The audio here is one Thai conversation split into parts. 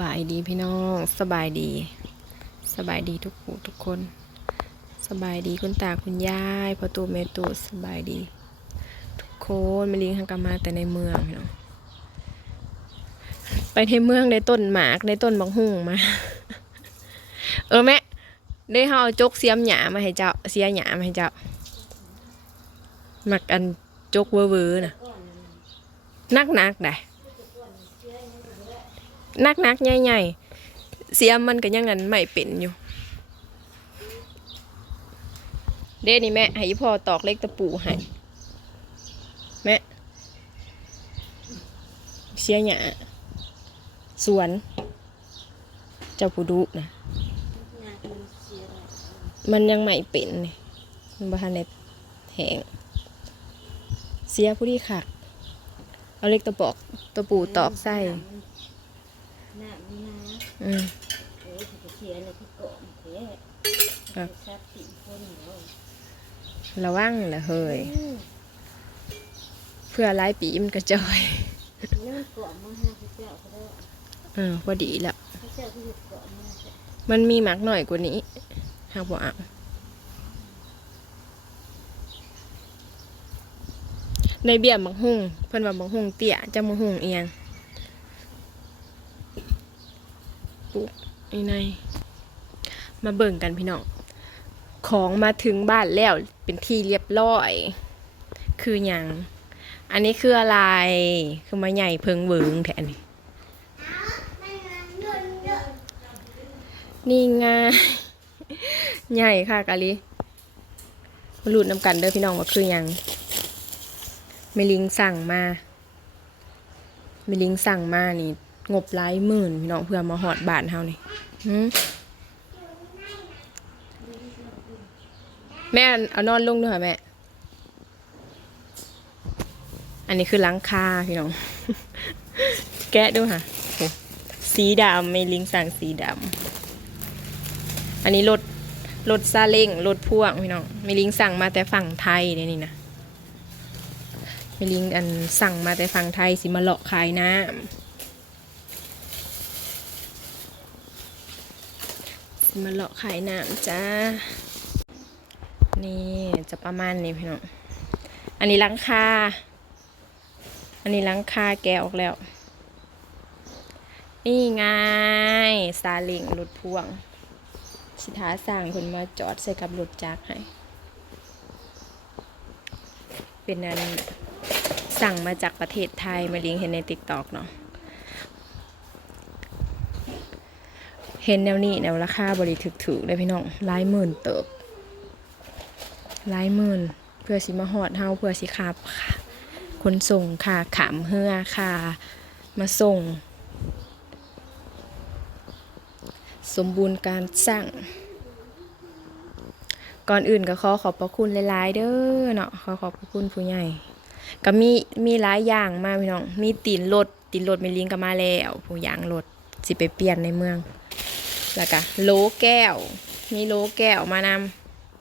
บายดีพี่น้องสบายดี สบายดีทุกผู้ทุกคน สบายดีคุณตาคุณยายพ่อตูแม่ตูสบายดี ทุกคนไม่ลิงทางกามาแต่ในเมืองพี่น้องไปในเมืองได้ต้นหมากได้ต้นบังหุ่งมา เออแม่ได้เฮาเอาจกเสียมหยามาให้เจ้าเสียหยามาให้เจ้าหมักอันจกเวอร์ๆน่ะนักนักได้ นักนักๆใหญ่ๆเสียมันก็ยังงั้นไม่เป็นอยู่ เด้นี่แม่ให้พ่อตอกเล็กตะปูให้แม่เสียหยาสวนเจ้าผู้ดุนะมันยังไม่เป็นนี่บ้านในแหงเสียผู้ที่ขัก เอาเล็กตะปอกตะปูตอกไส้ น้ามันนะอืมโอ้ยจะเสียอะไรที่เกาะมันเสียครับทรัพย์สินคนเนาะระวังละเฮยอืมเพื่อไล่ปีมันกระจอยแล้วมันเกาะมาห้าพระเจ้าเขาได้เออพอดีละพระเจ้าที่หยุดเกาะมาแต่มันมีหมักหน่อยกว่านี้หากบอกเอาในเบี้ยบังหุ่งเพิ่นว่าบังหุ่งเตี้ยจะบังหุ่งเอียง ปุ๊บนี่ใน มาเบิ่งกันพี่น้อง ของมาถึงบ้านแล้วเป็นที่เรียบร้อย คือหยังอันนี้คืออะไร คือมาใหญ่เพิงเวิงแทนนี่นี่ไงใหญ่ค่ะกะลิมาหลุดน้ำกันเด้อพี่น้องว่าคือหยังไม่ลิงสั่งมาไม่ลิงสั่งมานี่ งบหลายหมื่นพี่น้องเพื่อมาหอดบาทเฮานี่หืมแม่เอานอนลงด้วยค่ะแม่ อันนี้คือหล้างคาพี่น้อง แกะดูค่ะ สีดำไม่ลิงสั่งสีดำ อันนี้รถรถซาเล้งรถพ่วงพี่น้องไม่ลิงสั่งมาแต่ฝั่งไทยเนี่ยนี่นะไม่ลิงอันสั่งมาแต่ฝั่งไทยสิมาเลาะขายน้ำ มาเลาะขายน้ำจ้า นี่จะประมาณนี้พี่น้อง อันนี้หลังคา อันนี้หลังคาแกออกแล้ว นี่ไงซาเล้งรถพ่วง สิทาสั่งคนมาจอดใส่กับรถจักรให้ เป็นอันสั่งมาจากประเทศไทยมาลิงเห็นในติ๊กตอกเนาะ เห็นแนวนี้แนวราคาบริถึกถือเลยพี่น้องหลายหมื่นเติบหลายหมื่น เพื่อสิมาหอดเฮาเพื่อสิขับขนส่งค่ะขามเฮือค่ะมาส่ง สมบูรณ์การสร้างก่อนอื่นก็ขอขอบพระคุณหลายๆเด้อเนาะขอขอบพระคุณผู้ใหญ่ก็มีมีหลายอย่างมากพี่น้อง มีตีนรถตีนรถม่ลิงก็มาแล้วผู้ยางรถสิไปเปลี่ยนในเมือง แล้วก็โลแก้ว มีโลแก้วมาน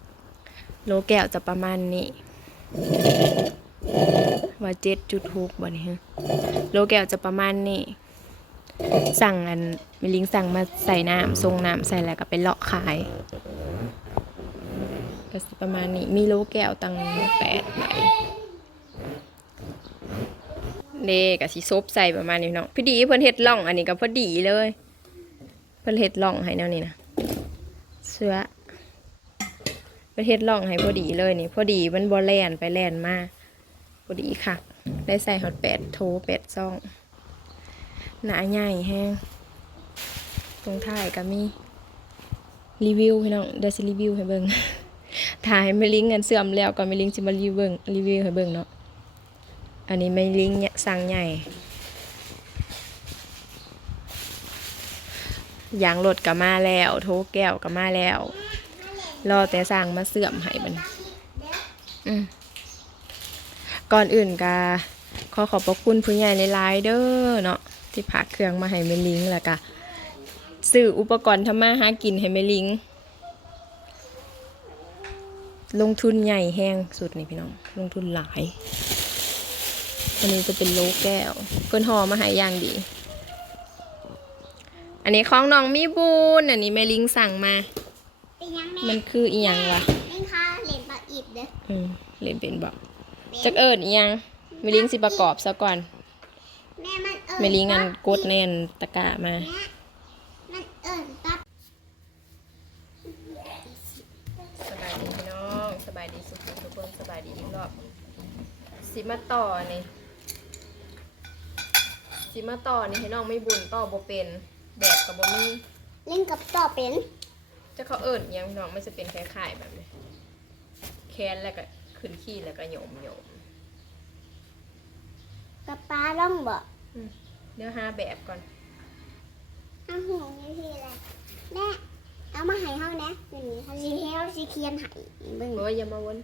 ำโลแก้วจะประมาณนี้ ว่าเจ็ดจุดหกบ่นี่ฮะโลแก้วจะประมาณนี้ สั่งอันมีลิงสั่งมาใส่น้ำทรงน้ำใส่แล้วก็ไปเลาะขายก็สิประมาณนี้ มีโลแก้วตั้งแปดใบเด็กับสิซบใส่ประมาณนี้เนาะพี่ดีเพิ่นเฮ็ดล่องอันนี้ก็พอดีเลย เพิ่นเฮ็ดล่องให้แนวนี้นะเสื้อเพิ่นเฮ็ดล่องให้พอดีเลยนี่ พอดีมันบ่แลนไปแลนมาพอดีค่ะ ได้ใส่ฮอตแปดโทแปดซองหนาใหญ่แห้งตรงถ่ายก็มีรีวิวพี่น้องเดี๋ยวสิรีวิวให้เบิ่งถ่ายไม่ลิงก์เงินเสื่อมแล้วก็ไม่ลิงก์สิมารีวิวเบิ่งรีวิวให้เบิ่งเนาะอันนี้ไม่ลิงก์เนี่ยสั่งใหญ่ ยางรถก็มาแล้ว โทแก้วก็มาแล้ว รอแต่สั่งมาเสื่อมให้มันอืมก่อนอื่นก็ขอขอบพระคุณผู้ใหญ่หลายๆเด้อเนาะที่พักเครื่องมาให้เมลิงแล้วก็ซื้ออุปกรณ์ทำมาหากินให้เมลิง ลงทุนใหญ่แห้งสุดนี่พี่น้อง ลงทุนหลาย อันนี้จะเป็นโลแก้วเพิ่นห่อมาให้อย่างดี อันนี้ของน้องมีบุญอันนี้แม่ลิงสั่งมา เป็นยังแม่มันคืออีหยังวะเล่นค่ะเล่นปลาอิดเด้ออืมเล่นเป็นบอกจักเอิญอีหยังแม่ลิงสิประกอบซะก่อนแม่มันเอิญแม่ลิงอันกดแน่นตะกร้ามาแม่มันเอิญตับสบายดีพี่น้องสบายดีสุขทุกคนสบายดีอีกรอบสิมาต่อนี่สิมาต่อนี่ให้น้องไม่บุญต่อบ่เป็น แบบกับบ่มีเล่นกับต่อเป็นจะเขาเอิญยังพี่น้องไม่จะเป็นคล้ายๆแบบนี้แคนแล้วก็ขึ้นขี้แล้วก็โยมโยมกับปลาล่องบ่อืมเดี๋ยวหาแบบก่อนเอาหูนี่ทีอะไรแม่เอามาให้เฮานะเดี๋ยวนี้เขาสิให้เฮาสิเขียนให้เบิ่งบอกว่าอย่ามาวน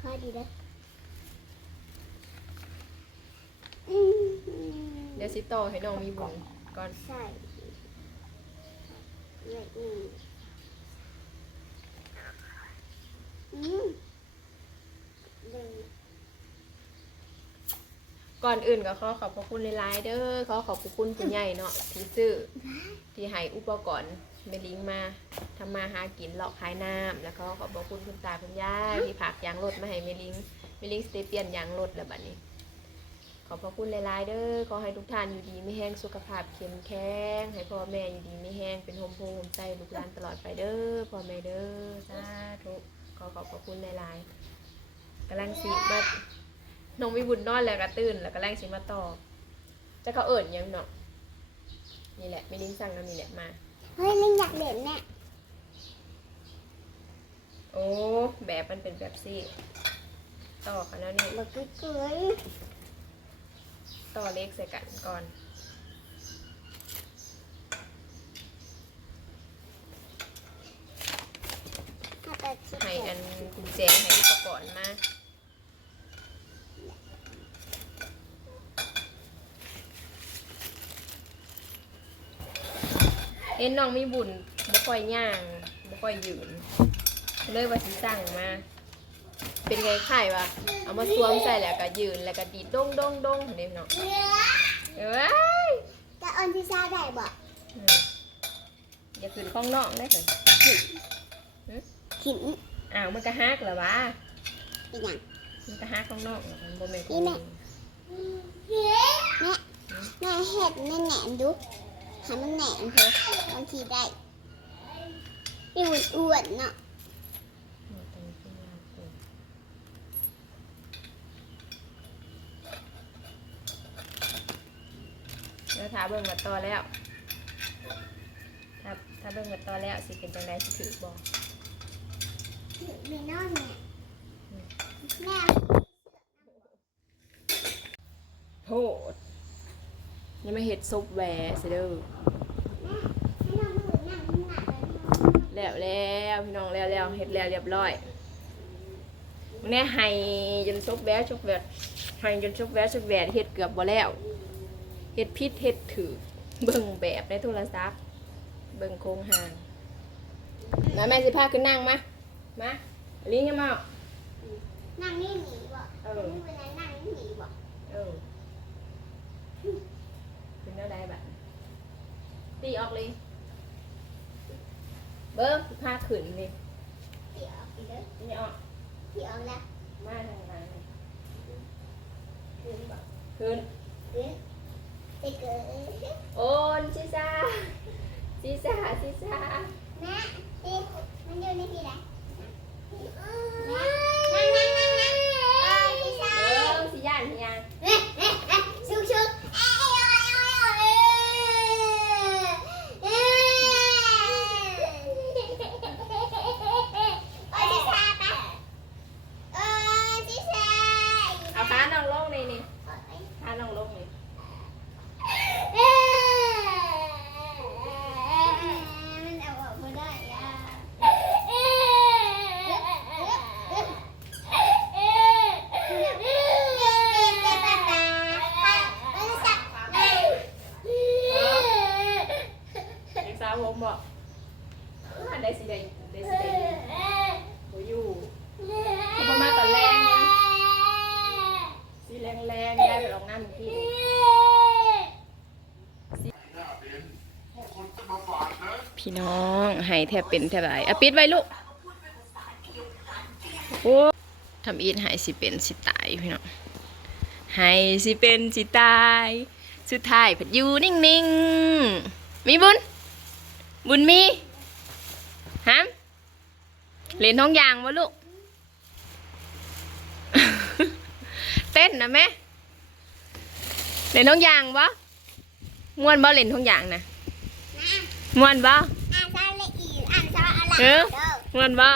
คอยดีเด้ออืม เดี๋ยวสิต่อให้น้องมีบุญ ก่อนใช่เลยอืมอืมเลยก่อนอื่นก็ขอขอบพระคุณหลายๆเด้อขอขอบพระคุณผู้ใหญ่เนาะที่ซื้อที่ให้อุปกรณ์เมลิงมาทำมาหากินหลอกขายน้ำแล้วก็ขอบพระคุณคุณตาคุณยายที่ผักยางรถมาให้เมลิงเมลิงสเตเปลี่ยนยางรถแล้วบัดนี้ ขอบพระคุณหลาย ๆ เด้อ ขอให้ทุกท่านอยู่ดีไม่แห้งสุขภาพเข้มแข็ง ให้พ่อแม่อยู่ดีไม่แห้งเป็นโฮมโพโฮมใจลูกหลานตลอดไปเด้อ พ่อแม่เด้อ สาธุ ขอขอบพระคุณหลาย ๆกำลังสิมาน้องวิบุญนอนแล้วก็ตื่นแล้วก็แรงสิมาต่อจะเขาเอิญยังเนาะ นี่แหละไม่ดิ้งสั่งแล้วนี่แหละมา เฮ้ยลิงอยากเล่นแน่โอ้แบบมันเป็นแบบซี่ต่อกันแล้วนี่บอกเกย ต่อเล็กใส่กันก่อนๆถ้าแต่ชิให้อันกุญแจให้อุปกรณ์มาเอ็นน้องมีบุญบ่ค่อยย่างบ่ค่อยยืน เลยว่าสิสั่งมา เป็นไงไข่วะเอามาสวมใส่แล้วก็ยืนแล้วก็ดีดดงดงดงเด้เนาะเอ้ยจะออนพิซซ่าได้บ่อืมอย่าขึ้นข้องนอกได้เหรอหินอ้าวมันก็ฮักเหรอวะอีกอย่างมันก็ฮักข้างนอกเหรอมันบ่แม่นขนี่องแม่จริงแม่แม่เห็ดแม่แหนมดูให้มันแหนมเถอะบางทีได้อ้วนอ้วนๆเนาะ แล้วถ้าเบิ่งมาต่อแล้ว ถ้าถ้าเบิ่งมาต่อแล้วสิเป็นจังไดสิถือบอกมีนอนเนี่ยแม่โหดยังไม่เห็ดซุปแหวสิเด้อให้น้องมือนั่งข้างหน้าเลยแล้วแล้วพี่น้องแล้วแล้วเห็ดแล้วเรียบร้อยเนี่ยให้จนซุปแหวซุปแหวให้จนซุปแหวซุปแหวเห็ดเกือบบ่แล้ว เห็ดพิษเห็ดถือเบิ่งแบบในโทรศัพท์ เบิ่งโครงหางมาแม่สิพาขึ้นนั่งมามาลิงยังมานั่งนี่หนีบ่เออนี่เวลานั่งนี่หนีบ่เออเป็นเท่าใดแบบตีออกเลยเบิ้งพาขึ้นนี่พี่ออกไปเด้อนี่ออกพี่ออกแล้วมาทางไหนคืนบ่ขึ้นคืนไปเกิด โอนซิซาซิซาซิซาแม่มันอยู่ในที่ไหนแม่นั่งนั่ง ผมบอกอันใดสิใดใดสิใดโอ้อยู่เขาบอกมาตอนแรงสิแรงแรงได้ไปลอกงานพี่พี่น้องหายแทบเป็นแทบไหลอะปิดไว้ลูกโอ้ทำอีทหายสิเป็นสิตายพี่น้องหายสิเป็นสิตาย สุดท้ายผัดยู่นิ่งๆ มีบุญ บุญมีฮะเล่นท้องยางวะลูก เต้นนะแม่เล่นท้องยางวะม่วนบ่เล่นท้องยางนะม่วนบ่อ่านซาละอีอ่านซาอะไรเออม่วนบ่อ่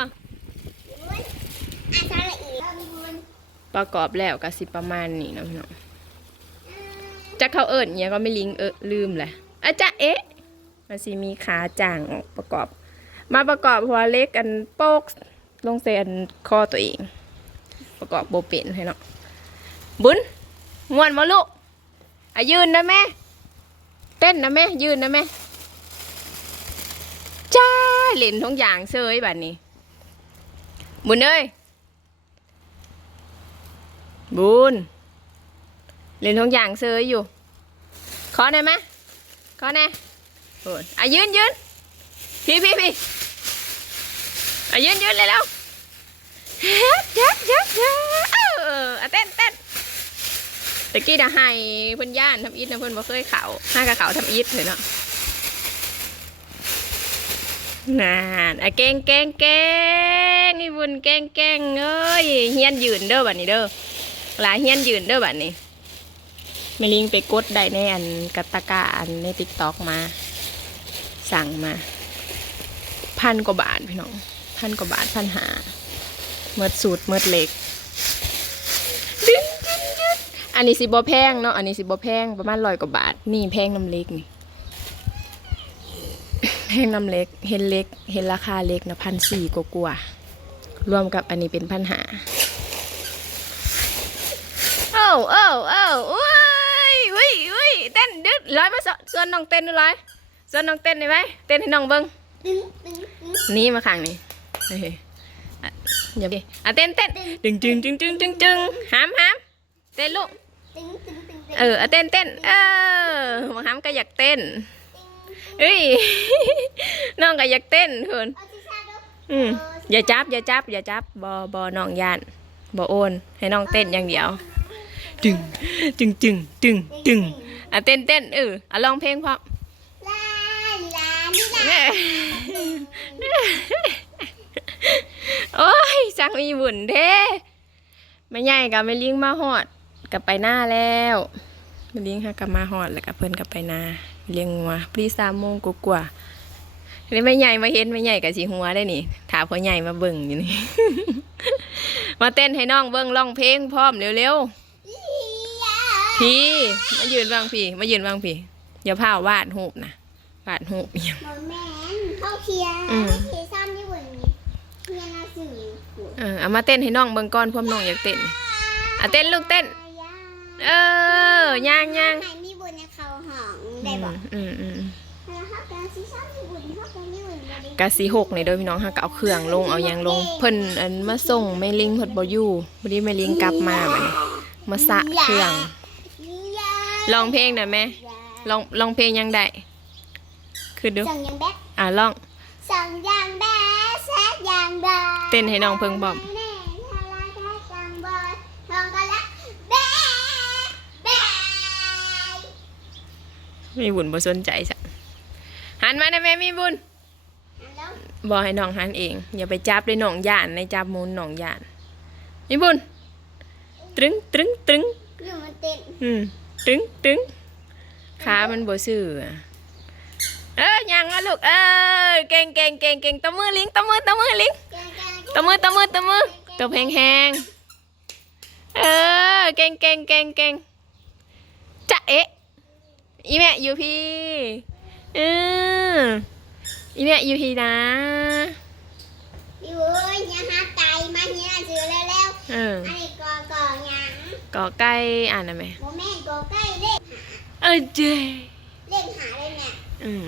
านซาละอีบุญประกอบแล้วก็สิประมาณนี้เนาะพี่น้องจะเข้าเอิญเนี่ยงก็ไม่ลิงเออลืมแหละอาจะเอ๊ะ มันสิมีขาจ่างออกประกอบ มาประกอบหัวเล็กอันโป๊กลงเซอันคอตัวเอง ประกอบโบเป็นให้เนาะบุญม่วนมาลูกอะยืนนะแม่เต้นนะแม่ยืนนะแม่จ้าเล่นท้องอย่างเซยแบบนี้ บุญเอ้ยบุญเล่นท้องอย่างเซยอยู่ขอหน่อยไหมขอหน่อย บุญอะยืนยืนพี่พี่พี่อะยืนยืนเลยแล้วเฮ็ดเฮ็ดเฮ็ดเอออะเต้นเต้นตะกี้นะให้เพิ่อนย่านทำอีทนะเพิ่อนบ่เคยเขาห้ากะเขาทำอีทเลยเนาะนานอะเก่งเก่งเก่งนี่บุญเก่งเก่งเอ้ยเฮียนยืนเด้อบัดนี้เด้อหลาเฮียนยืนเด้อบัดนี้ไม่ลิงไปกดได้ในอันกัตตะกร้าอันในติ๊กต็อกมา สั่งมาพันกว่าบาทพี่น้องพันกว่าบาทพันหาเมื่อสูตรเมื่อเล็กดึงดึงดึงอันนี้สิบ่แพงเนาะอันนี้สิบ่แพงประมาณร้อยกว่าบาท นี่แพงน้ำเล็กนี่แพงน้ำเล็กเห็นเล็กเห็นราคาเล็กนะพันสี่กว่าๆรวมกับอันนี้เป็นพันหาเอ้าเอ้าเอ้าอุ้ยอุ้ยอุ้ยเต้นดึดร้อยมาส่วนน้องเต้นดูร้อย ส่วนน้องเต้นได้ไหมเต้นให้น้องเบิ้งตึ้งนี่มาข้างนี่เฮ้ยอะอย่าไปอะเต้นเต้นจึงจึงจึงจึงจึงจึงหามหามเต้นลูกเอออะเต้นเต้นเออมาหามก็อยากเต้นเอ้ยน้องก็อยากเต้นเพิ่อาที่ซาดูอืมอย่าจับอย่าจับอย่าจับบอบอน้องยานบอโอนให้น้องเต้นอย่างเดียวจึงจึงจึงจึงจึงอะเต้นเต้นเอออะร้องเพลงเพราะ ลิลาแม่โอ้ยจังมีบุญเด้ไม่ใหญ่กับไม่ลิงมาหอดกลับไปหน้าแล้วไม่ลิงค่ะกลับมาหอดแล้วกับเพิ่นกลับไปหน้าเลี้ยงงัวพรีสามโมงกว่าๆนี่ไม่ใหญ่มาเห็นไม่ใหญ่กับสีหัวได้นี่ถามพ่อใหญ่มาเบิ่งอยู่นี่ มาเต้นให้น้องเบิ่งร้องเพลงพร้อมเร็วๆพี่มายืนวางพี่ มายืนวางพี่อย่าพาวาดหูปนะ วาดหูปอหย่างบอแมนเข้าเคลียร์อืมเคลียร์ซ้ำที่บนนี้เคลียร์หน้าสื่อหัวเออเอามาเต้นให้น้องเบิ่งก่อนพวกน้องอยากเต้นอะเต้นลูกเต้น เออย่างย่างไหนมีบุญในเขาห้องได้บอกอืมอืมแล้วเขาการซีซั่นมีบุญเขาการมีบุญบ่ได้กะสีหกในโดยพี่น้องค่ะก็เอาเครื่องลงเอาหยังลง เพิ่นอันมาส่งแม่ลิงเพิ่นบ่อยู่บ่ได้แม่ลิงกลับมาบัดนี้มาสะเครื่องร้องเพลงได้ไหมร้องร้องเพลงยังได้ คือดู สั่งยังแบกอะร้อง สั่งยังแบกแซกยังบอยเต้นให้น้องเพิ่งบอกแน่ทาราแซกยังบอยทองกันละแบกแบกมีบุญบ่สนใจซะหันมาได้แม่มีบุญแล้วบ่ให้น้องหันเอง อย่าไปจับได้น้องย่านในจับมูลน้องย่าน มีบุญตรึงตรึงตรึงอยู่มันเต้นอืม ตึงตึงขามันบ่ซื่ออะ เอ้ยยังอะลูก เอ้ยเก่งเก่งเก่งเก่งตบมือลิงตบมือตบมือลิงแกงแกงตบมือตบมือตบมือตบแหงแหงเออ เก่งเก่งเก่งเก่งจะเอ๊ะอีแม่อยู่พี่เอออีแม่อยู่พี่นะอยู่เอ้ยเนี่ยหาไตมาเนี่ยซื้อแล้วแล้วเอออันนี้กอกอหยังกอไก่อ่านได้ไหมโมแม่นกอใกล้เลขเออเจยเลขหาเลยเนี่ยอืม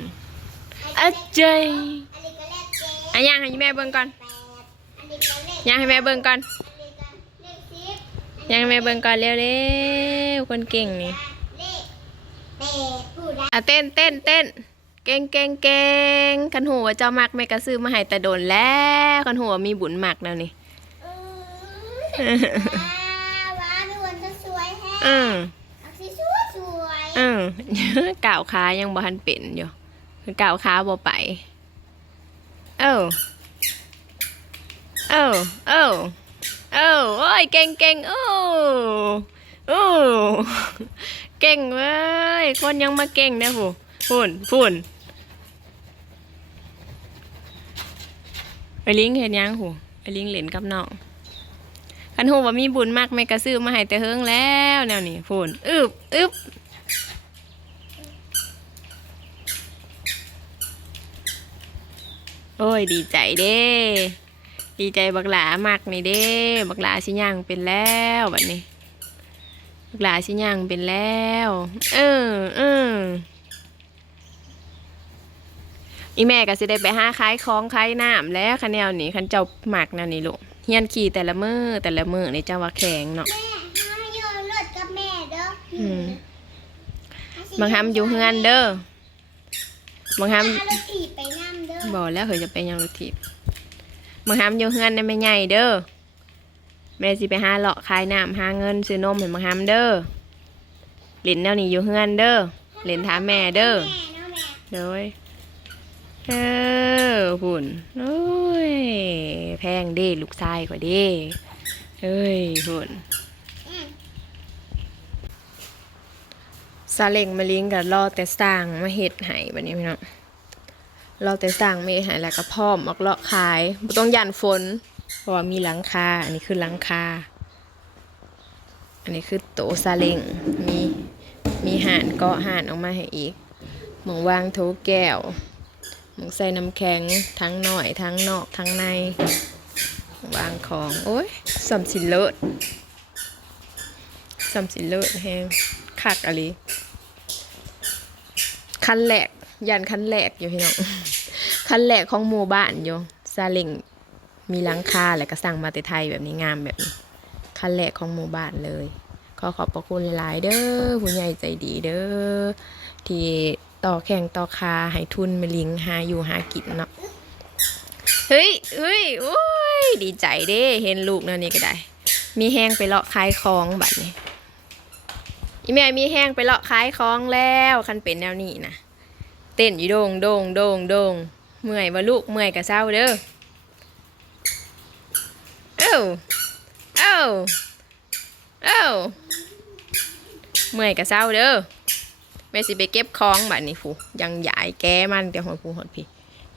อัเอนอนี้เจยอันย่างให้แม่เบิ่งก่อนแปดอันย่างให้แม่เบิ่งก่อนอันยังให้แม่เบิ่งก่อนเร็วๆคนเก่งนี่เลขแปดผู้ใดอะเต้นเต้นเต้นเก่งเก่งเก่งคันหัวเจ้ามักแม่ก็ซื้อมาให้แต่โดนแล้วคันหัวมีบุญมักแล้วนี่อืมว้าวดูวันจะสวยแฮะอืมอาสิสวยสวยอืมก่าวขายังบ่ทันเป็นอยู่ คือก่าวขาบ่ไป เอ้าเอ้าเอ้าเอ้าโอ้ยเก่งเก่งโอ้โอ้เก่งเว้ย คนยังมาเก่งนะผู้ฝุ่นฝุ่นไอลิงเห็นยังหูไอลิงเล่นกับน้องคันหูว่ามีบุญมากแม่กระซื้อมาให้แต่เฮิงแล้วแนวนี้ฝุ่นอึบอึบ โอ้ยดีใจเด้ ดีใจบักหลามากนี่เด้ บักหลาสิย่างเป็นแล้วบัดนี้ บักหลาสิย่างเป็นแล้ว เออเอออีแม่ก็สิได้ไปหาขายของขายน้ำแล้วคันแนวนี้คันเจ้าหมักแนวนี้ลูกเฮียนขี่แต่ละมือแต่ละมือนี่เจ้าว่าแข็งเนาะแม่ห้ามโยนรถกับแม่เด้ออืมบางคำอยู่เฮือนเด้อบางคำเอารถถีบไปนั่งเด้อ บอกแล้วเคยจะไปยังรถทิพย์บางคำอยู่เฮือนได้ไม่ใหญ่เด้อแม่สิไปหาเลาะขายน้ำหาเงินซื้อนมให้บางคำเด้อเล่นแนวนี้อยู่เฮือนเด้อเล่นถามแม่เด้อแม่เด้ยเออหุ่นโอ้ยแพงเด้ลูกชายกว่าเด้เอ้ยหุ่นซาเล็งมาลิงกับรอแต่สร้างมาเฮ็ดให้บัดนี้พี่น้อง เรอแต่สร้างเฮ็ดให้แล้วก็พร้อมออกเลาะขายบ่ต้องยันฝน เพราะว่ามีหลังคา อันนี้คือหลังคา อันนี้คือโตซาเลงมีมีห่านเกาะห่านออกมาให้อีกหมองวางโถแก้วหมองใส่น้ำแข็งทั้งหน่อยทั้งนอกทั้งใน วางของ โอ้ยสัมสิเลิศสัมสิเลิศแฮงคักอะไรคันแหลกยันคันแหลกอยู่พี่น้อง คันแหลกของหมู่บ้านอยู่ซาเล็งมีหลังคาแล้วก็สั่งมาแต่ไทยแบบนี้งามแบบนี้คันแรกของหมู่บ้านเลย ขอขอบพระคุณหลาย ๆ เด้อผู้ใหญ่ใจดีเด้อที่ต่อแข่งต่อคาให้ทุนมาลิงหาอยู่หากินเนาะเฮ้ยเฮ้ยโอ้ยดีใจเด้เห็นลูกนั่นนี่ก็ได้ มีแห้งไปเลาะขายของบัดนี้อีแม่มีแห้งไปเลาะขายของแล้วคันเป็นแนวนี้นะเต้นอยู่โดงโดงโดงโดง เมื่อยว่าลูกเมื่อยกับเศร้าเด้อเอ้าเอ้าเอ้าเมื่อยกับเศร้าเด้อแม่สิไปเก็บของบัดนี้ผู้ยังใหญ่แก้มันแต่หอยผู้หอดพี่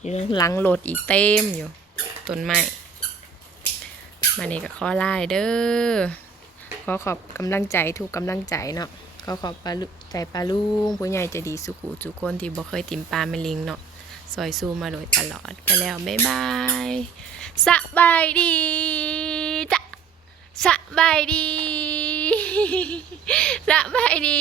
อยู่หลังรถอีกเต็มอยู่ต้นไม้มานี่ก็ขอไล่เด้อขอขอบกำลังใจทุกกำลังใจเนาะขอขอบปลาลุใจปลาลุงผู้ใหญ่ใจะดีสุขุทุคนที่บ่เคยติมปลาเมลิงเนาะ ซอยซูมาโดยตลอดไปแล้ว บ๊ายบายสบายดีจ้ะสบายดีสบายดี